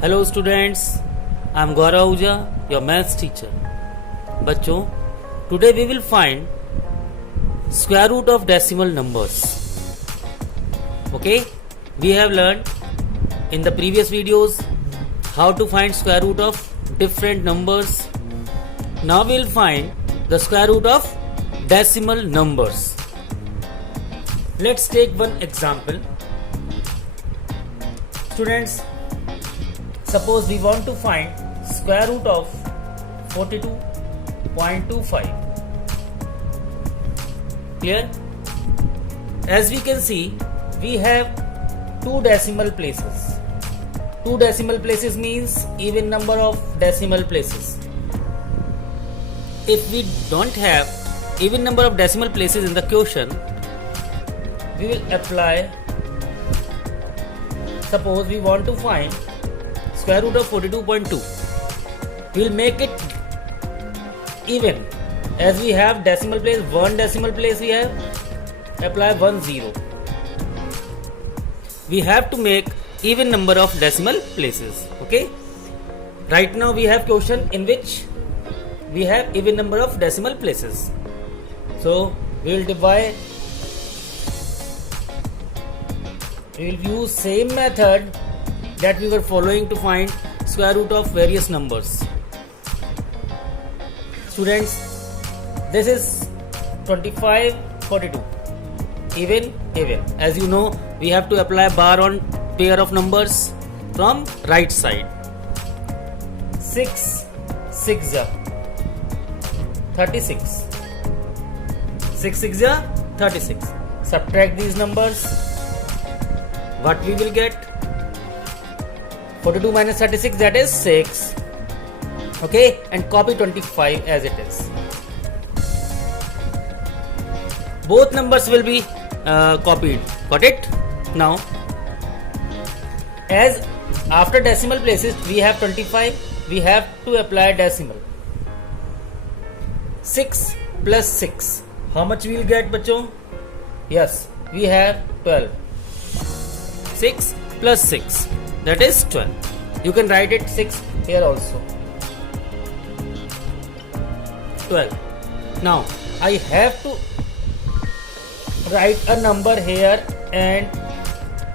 Hello students, I am Gaurav Ahuja, your maths teacher. बच्चों, today we will find square root of decimal numbers. Okay, we have learned in the previous videos how to find square root of different numbers. Now we will find the square root of decimal numbers. Let's take one example. Students, suppose we want to find square root of 42.25. Clear? As we can see, we have two decimal places. Two decimal places means even number of decimal places. If we don't have even number of decimal places in the quotient, we will apply. Suppose we want to find square root of 42.2. We will make it even. As we have decimal place, one decimal place we have, apply 1 0. We have to make even number of decimal places. Okay, right now we have quotient in which we have even number of decimal places, so we will divide. We will use same method that we were following to find square root of various numbers. Students, this is 2542. Even. As you know, we have to apply bar on pair of numbers from right side. 6 6 36. 6 6 36. Subtract these numbers. What we will get? 42 minus 36, that is 6. Okay, and copy 25 as it is. Both numbers will be copied. Got it? Now, as after decimal places we have 25, we have to apply decimal. 6 plus 6, how much we will get, bachcho? Yes, we have 12. 6 plus 6, that is 12. You can write it 6 here also. 12. Now I have to write a number here and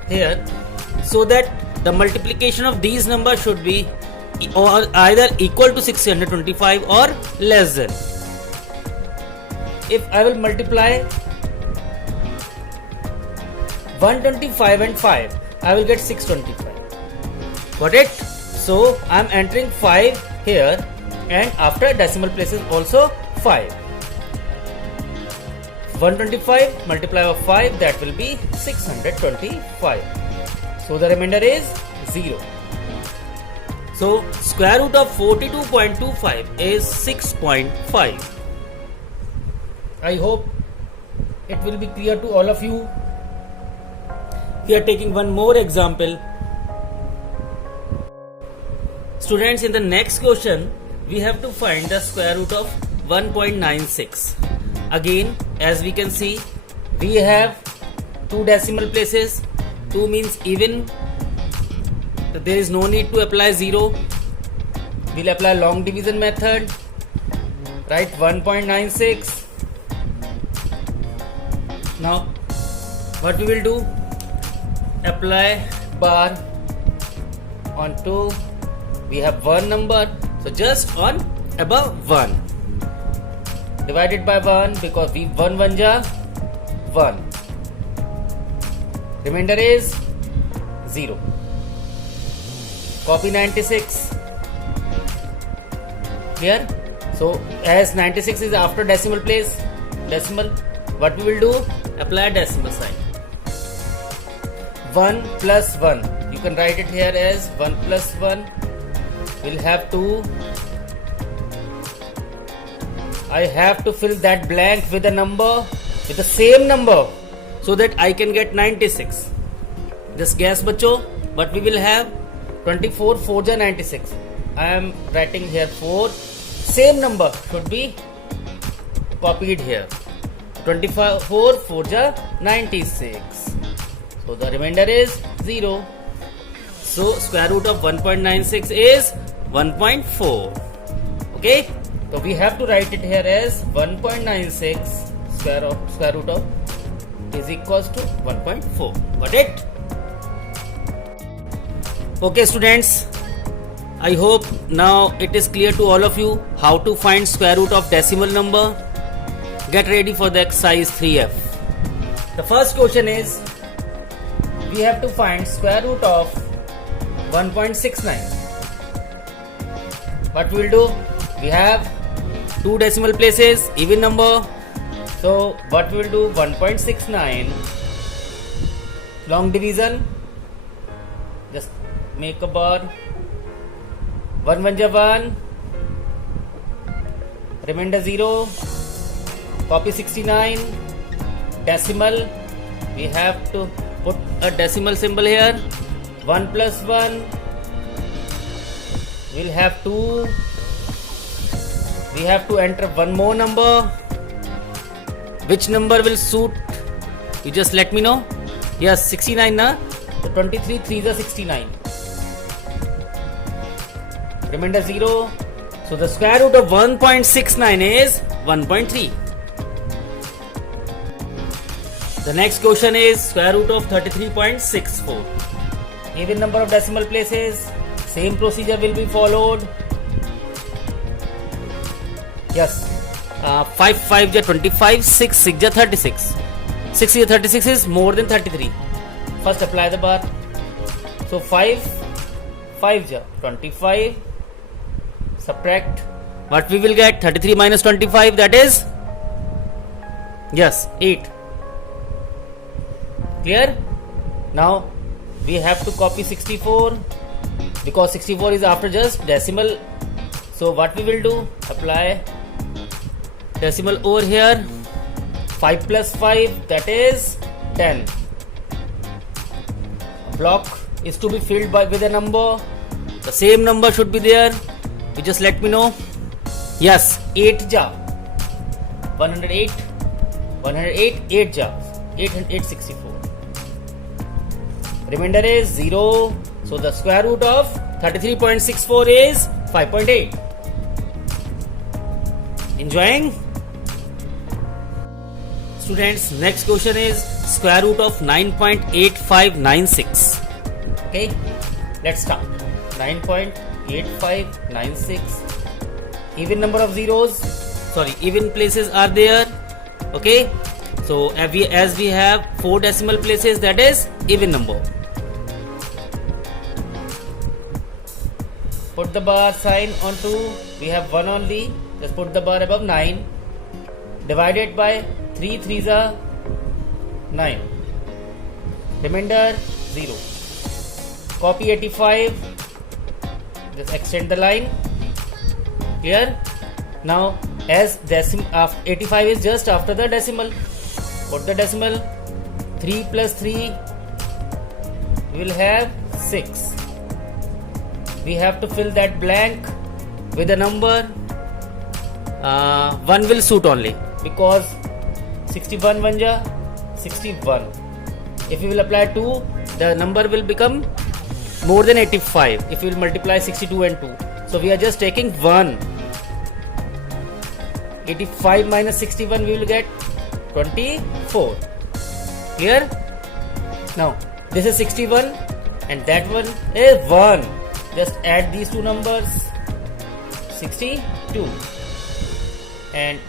here, so that the multiplication of these numbers should be or either equal to 625 or less than. If I will multiply 125 and 5, I will get 625. Got it? So I am entering 5 here, and after decimal places also 5. 125 multiplied by 5, that will be 625. So the remainder is 0. So square root of 42.25 is 6.5. I hope it will be clear to all of you. We are taking one more example. Students, in the next question, we have to find the square root of 1.96. Again, as we can see, we have two decimal places. 2 means even. So there is no need to apply 0. We'll apply long division method. Write 1.96. Now, what we will do? Apply bar on 2. We have one number, so just on above 1. Divided by 1, because we 1 1 ja 1. Remainder is 0. Copy 96. Clear? So as 96 is after decimal place, what we will do? Apply decimal sign. 1 plus 1. You can write it here as 1 plus 1. We'll have to. I have to fill that blank with a number, with the same number, so that I can get 96. Just guess, bachcho, what we will have? 24 4 ja 96. I am writing here 4. Same number should be copied here. 24 4 ja 96. So the remainder is 0. So square root of 1.96 is 1.4. Okay, so we have to write it here as 1.96 square root of is equals to 1.4. Got it? Okay students, I hope now it is clear to all of you how to find square root of decimal number. Get ready for the exercise 3F. The first question is, we have to find square root of 1.69. What we will do? We have two decimal places, even number. So what we will do? 1.69 long division. Just make a bar. 1 1 1. Remainder 0. Copy 69. Decimal. We have to put a decimal symbol here. 1 plus 1. We'll have 2. We have to enter one more number. Which number will suit? You just let me know. Yes, 69 na? So 23 3s are 69. Remainder 0. So the square root of 1.69 is 1.3. The next question is square root of 33.64. Even number of decimal places. Same procedure will be followed. Yes. 5 5 ja 25, 6 6 ja 36. 6 ja 36 is more than 33. First apply the bar. So 5 5 ja 25. Subtract. What we will get? 33 minus 25, that is? Yes, 8. Clear? Now we have to copy 64 because 64 is after just decimal. So what we will do? Apply decimal over here. 5 plus 5, that is 10. A block is to be filled with a number. The same number should be there. You just let me know. Yes, 8 ja 108. 108 8 ja 864. Remainder is 0. So the square root of 33.64 is 5.8. Enjoying? Students, next question is square root of 9.8596. Okay, let's start. 9.8596. Even number of zeros, sorry, even places are there. Okay, so as we have 4 decimal places, that is even number. Put the bar sign on 2. We have 1 only. Just put the bar above 9. Divided by 3 3s are 9. Remainder 0. Copy 85. Just extend the line. Clear? Now as 85 is just after the decimal. Put the decimal. 3 plus 3. We will have 6. We have to fill that blank with a number. 1 will suit only because 61 1 ja 61. If we will apply 2, the number will become more than 85 if we will multiply 62 and 2. So we are just taking 1. 85 minus 61 we will get 24. Clear? Now this is 61 and that one is 1. Just add these two numbers, 62, and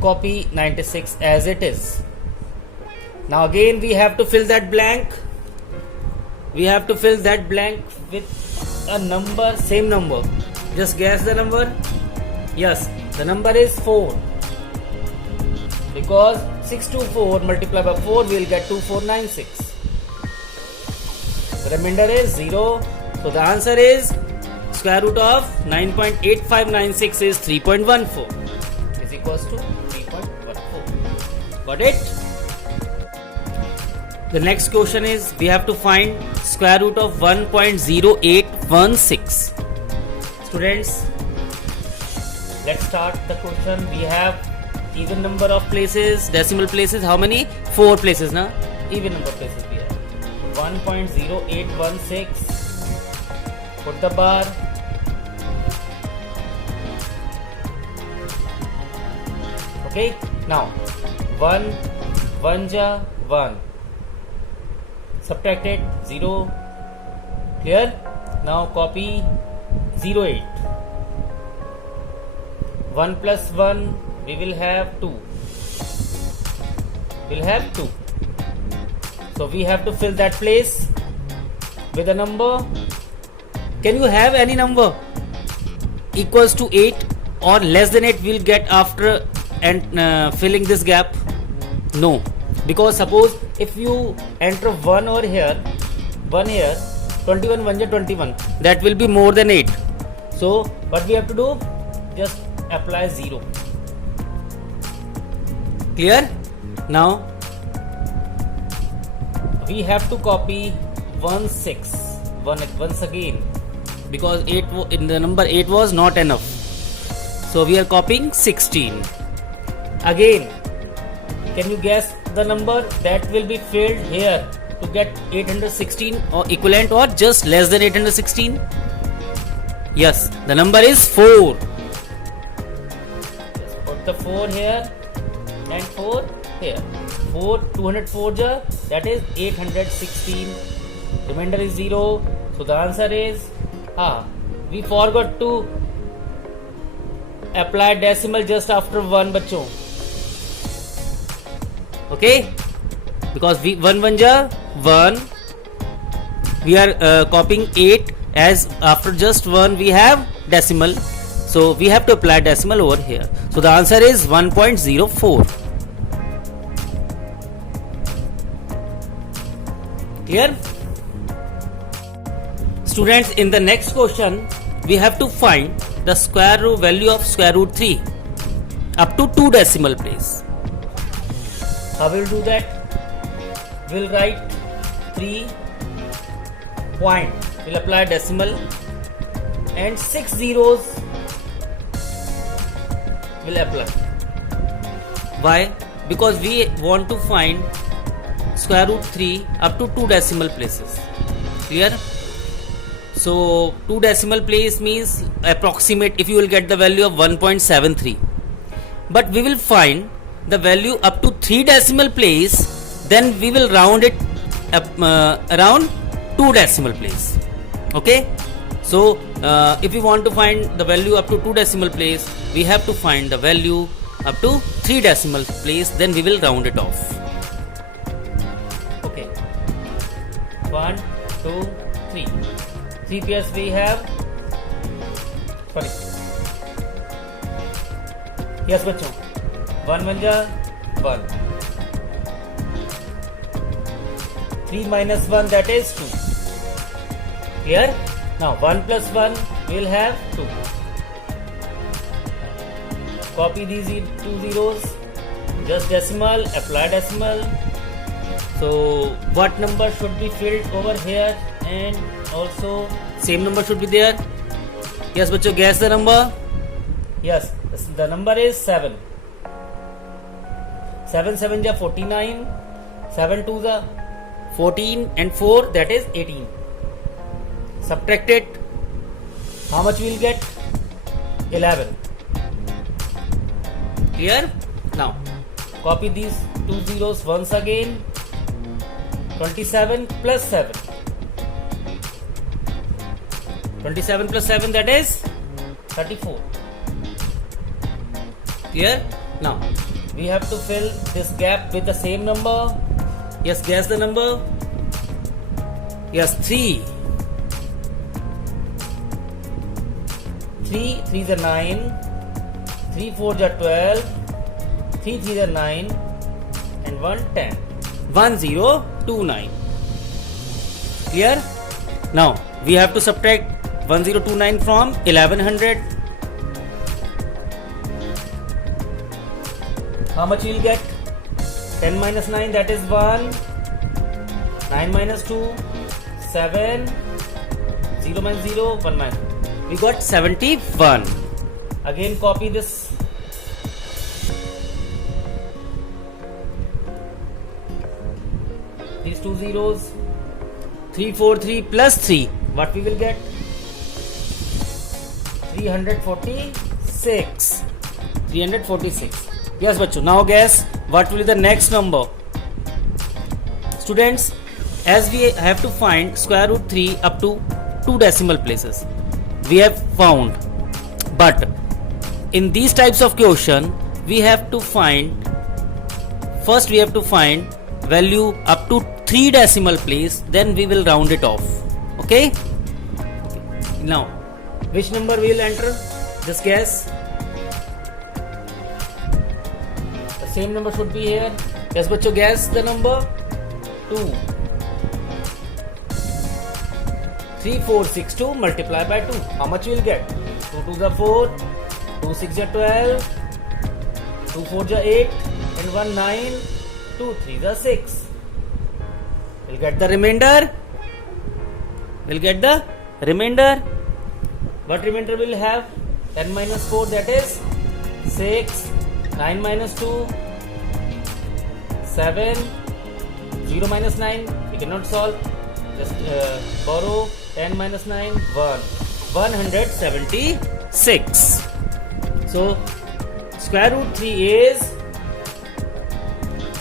copy 96 as it is. Now again we have to fill that blank. We have to fill that blank with a number, same number. Just guess the number. Yes, the number is 4. Because 624 multiplied by 4 we will get 2496. The remainder is 0. So the answer is square root of 9.8596 is 3.14 is equals to 3.14. Got it? The next question is we have to find square root of 1.0816. Students, let's start the question. We have even number of places, decimal places. How many? 4 places, na? Even number of places we have. 1.0816 put the bar. Okay, now 1 1 ja 1, subtract it 0. Clear? Now copy 08. 1 plus 1 we will have 2. We'll have 2. So we have to fill that place with a number. Can you have any number equals to 8 or less than 8 we'll get after and filling this gap? No, because suppose if you enter 1 over here, 1 here, 21 1 ja 21, that will be more than 8. So what we have to do? Just apply 0. Clear? Now we have to copy 1 6 once again, because 8 in the number 8 was not enough, so we are copying 16 again. Can you guess the number that will be filled here to get 816 or equivalent or just less than 816? Yes, the number is 4. Just put the 4 here and 4 here. 4 204 ja, that is 816. Remainder is 0. So the answer is we forgot to apply decimal just after 1 bachcho. Okay, because 1 1 ja 1, we are copying 8 as after just 1 we have decimal, so we have to apply decimal over here. So the answer is 1.04. Clear? Students, in the next question we have to find the square root value of square root 3 up to 2 decimal place. How will do that? We'll write 3 point, we'll apply decimal, and 6 zeros will apply. Why? Because we want to find square root 3 up to 2 decimal places. Clear? So 2 decimal place means approximate, if you will get the value of 1.73, but we will find the value up to 3 decimal place, then we will round it up, around 2 decimal place. Okay, so if we want to find the value up to 2 decimal place, we have to find the value up to 3 decimal place, then we will round it off. Okay, 1 2 3 3 pairs we have. Sorry, yes bachcho, 1 1 ja 1, 3 minus 1, that is 2. Clear? Now 1 plus 1 will have 2. Copy these 2 zeros, just decimal, apply decimal. So what number should be filled over here, and also same number should be there? Yes bachcho, guess the number. Yes, the number is 7. 7 7 ja 49, 7 2 ja 14, and 4, that is 18. Subtract it. How much we will get? 11. Clear? Now copy these 2 zeros once again. 27 plus 7. 27 plus 7, that is 34. Clear? Now we have to fill this gap with the same number. Yes, guess the number. Yes, 3. 3 3 is a 9. 3 4 is 12. 3 3 is 9. And 1 10. 1029. Clear? Now we have to subtract 1029 from 1100. How much you will get? 10 minus 9, that is 1. 9 minus 2, 7. 0 minus 0, 1 minus. We got 71. Again copy this. These 2 zeros. 3 4 3 plus 3. What we will get? 346. 346. Yes बच्चों, now guess what will be the next number. Students, as we have to find square root 3 up to 2 decimal places, we have found, but in these types of question we have to find, first we have to find value up to 3 decimal place, then we will round it off. Okay, now which number we will enter, just guess. The same number should be here. Yes bachcho, guess the number. 2. 3462 multiply by 2, how much you will get? 2 2s are 4, 2 6s are 12, 2 4s are 8, and 1 9, 2 3s are 6. We'll get the remainder. What remainder will have? 10 minus 4, that is 6. 9 minus 2, 7. 0 minus 9, we cannot solve. Just borrow. 10 minus 9, 1. 176. So square root 3 is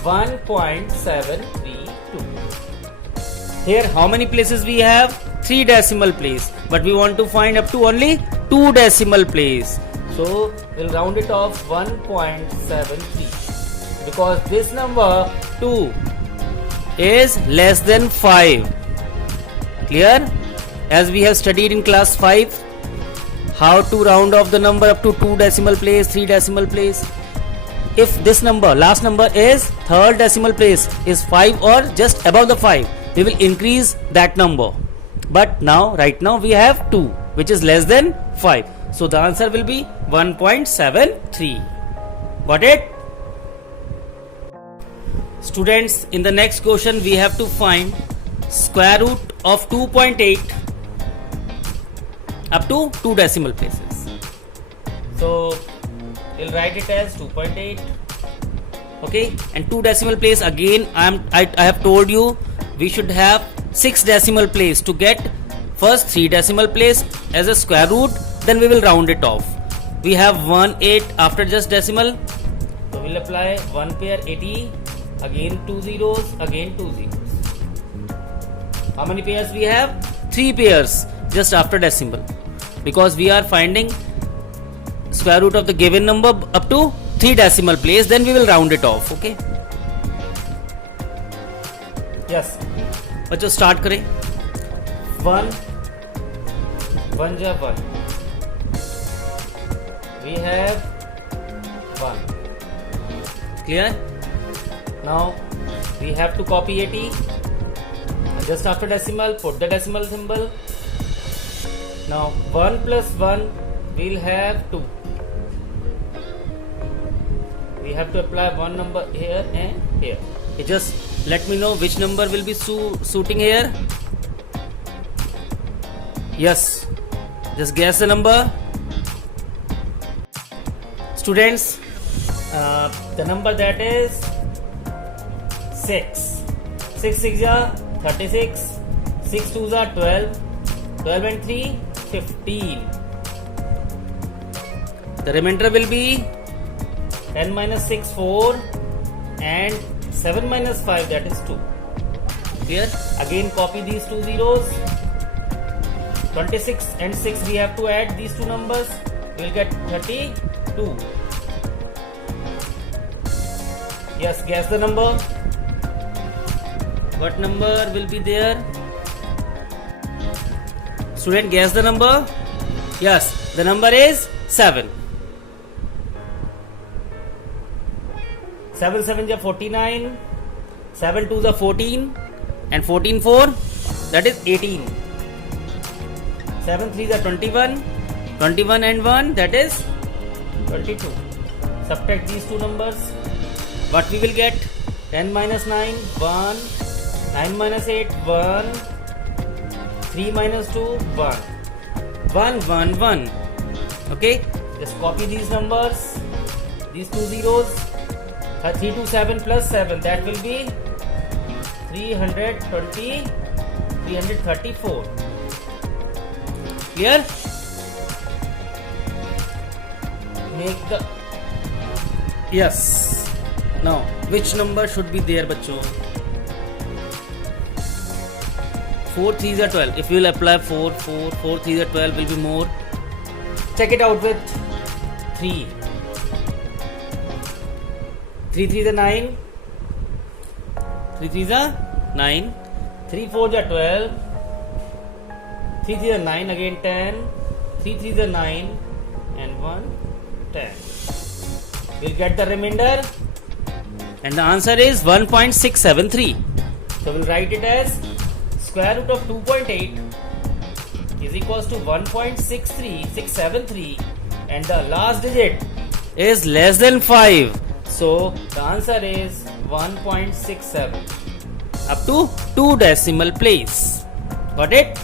1.732. Here how many places we have? 3 decimal place, but we want to find up to only 2 decimal place, so we'll round it off 1.73, because this number 2 is less than 5. Clear? As we have studied in class 5 how to round off the number up to 2 decimal place, 3 decimal place. If this number, last number is third decimal place is 5 or just above the 5, we will increase that number. But now, right now we have 2 which is less than 5. So the answer will be 1.73. Got it? Students, in the next question we have to find square root of 2.8 up to 2 decimal places. So we'll write it as 2.8. Okay, and 2 decimal place, again I have told you we should have 6 decimal place to get first 3 decimal place as a square root, then we will round it off. We have 1/8 after just decimal, so we'll apply 1 pair 80, again 2 zeros, again 2 zeros. How many pairs we have? 3 pairs just after decimal, because we are finding square root of the given number up to 3 decimal place, then we will round it off. Okay, yes बच्चों start करें. 1 1 जा 1, we have 1. Clear? Now we have to copy 80, just after decimal put the decimal symbol. Now 1 plus 1 we'll have 2. We have to apply one number here and here. Okay, just let me know which number will be suiting here. Yes, just guess the number. Students, the number that is 6. 6 6 are 36, 6 2s are 12, 12 and 3 15. The remainder will be 10 minus 6 4 and 7 minus 5, that is 2. Clear? Again copy these 2 zeros. 26 and 6 we have to add these 2 numbers, we will get 32. Yes, guess the number. What number will be there? Student, guess the number. Yes, the number is 7. 7 7 is 49, 7 2 is 14, and 14 4, that is 18. 7 3 is 21, 21 and 1, that is 22. Subtract these 2 numbers. What we will get? 10 minus 9 1, 9 minus 8 1, 3 minus 2 1, 1 1 1. Okay, just copy these numbers, these 2 zeros. 3 to 7 plus 7, that will be 334. Clear? make the yes. Now which number should be there बच्चों? 4 3s are 12. If you will apply 4 3s are 12 will be more. Check it out with 3. 3 3s are 9. 3 3s are 9. 3 4s are 12. 3 3s are 9 again 10. 3 3s are 9 and 1 10. We'll get the remainder and the answer is 1.673. So we'll write it as square root of 2.8 is equals to 1.63673 and the last digit is less than 5. So the answer is 1.67 up to 2 decimal place. Got it?